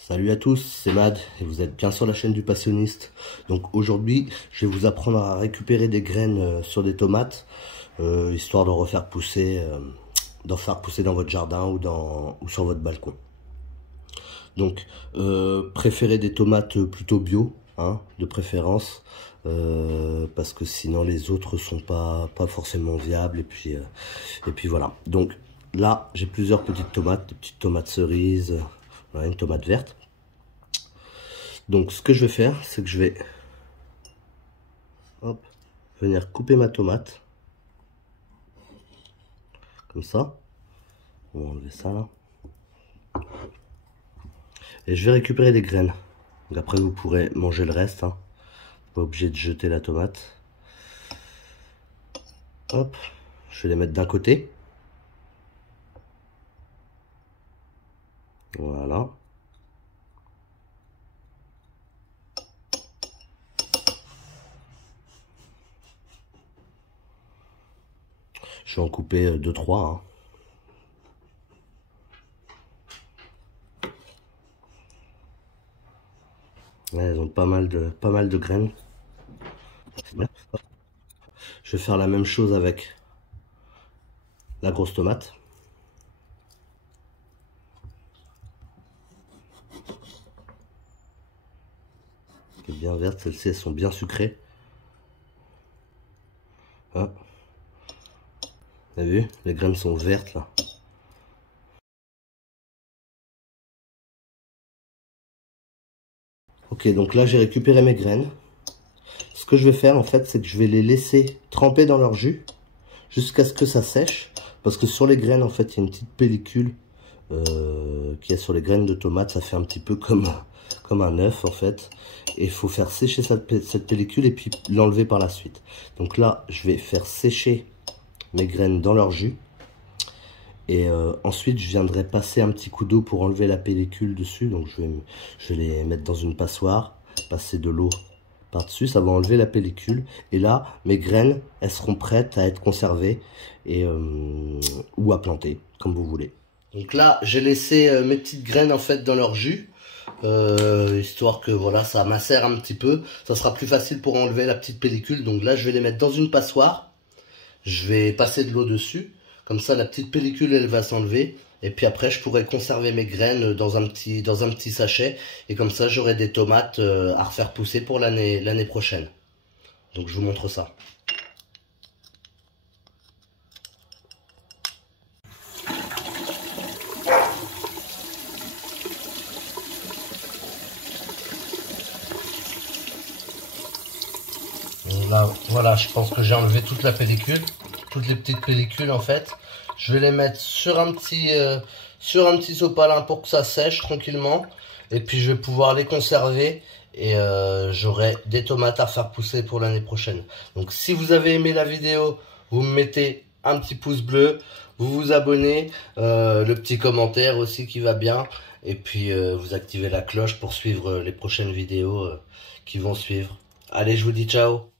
Salut à tous, c'est Mad et vous êtes bien sur la chaîne du passionniste. Donc aujourd'hui, je vais vous apprendre à récupérer des graines sur des tomates, histoire d'en refaire pousser, d'en faire pousser dans votre jardin ou sur votre balcon. Donc, préférez des tomates plutôt bio, hein, de préférence, parce que sinon les autres sont pas forcément viables. Et puis voilà. Donc là, j'ai plusieurs petites tomates, des petites tomates cerises. Voilà, une tomate verte. Donc ce que je vais faire, c'est que je vais venir couper ma tomate. Comme ça. On va enlever ça là. Et je vais récupérer les graines. Donc après vous pourrez manger le reste. Hein. Pas obligé de jeter la tomate. Hop. Je vais les mettre d'un côté. Voilà. Je vais en couper 2-3. Hein. Ouais, elles ont pas mal de graines. Je vais faire la même chose avec la grosse tomate. Qui est bien verte, celles-ci elles sont bien sucrées. Ah. Vous avez vu? Les graines sont vertes là. Ok, donc là j'ai récupéré mes graines. Ce que je vais faire en fait, c'est que je vais les laisser tremper dans leur jus jusqu'à ce que ça sèche. Parce que sur les graines, en fait, il y a une petite pellicule qui est sur les graines de tomates. Ça fait un petit peu comme un œuf en fait. Et il faut faire sécher cette pellicule et puis l'enlever par la suite. Donc là, je vais faire sécher mes graines dans leur jus. Et ensuite, je viendrai passer un petit coup d'eau pour enlever la pellicule dessus. Donc je vais les mettre dans une passoire, passer de l'eau par-dessus, ça va enlever la pellicule. Et là, mes graines, elles seront prêtes à être conservées ou à planter, comme vous voulez. Donc là, j'ai laissé mes petites graines en fait dans leur jus, histoire que voilà, ça macère un petit peu. Ça sera plus facile pour enlever la petite pellicule. Donc là, je vais les mettre dans une passoire. Je vais passer de l'eau dessus. Comme ça, la petite pellicule, elle va s'enlever. Et puis après, je pourrai conserver mes graines dans un petit sachet. Et comme ça, j'aurai des tomates à refaire pousser pour l'année prochaine. Donc, je vous montre ça. Et là, voilà, je pense que j'ai enlevé toute la pellicule. Toutes les petites pellicules, en fait. Je vais les mettre sur un petit sopalin pour que ça sèche tranquillement. Et puis je vais pouvoir les conserver. Et j'aurai des tomates à faire pousser pour l'année prochaine. Donc si vous avez aimé la vidéo, vous me mettez un petit pouce bleu. Vous vous abonnez. Le petit commentaire aussi qui va bien. Et puis vous activez la cloche pour suivre les prochaines vidéos qui vont suivre. Allez, je vous dis ciao.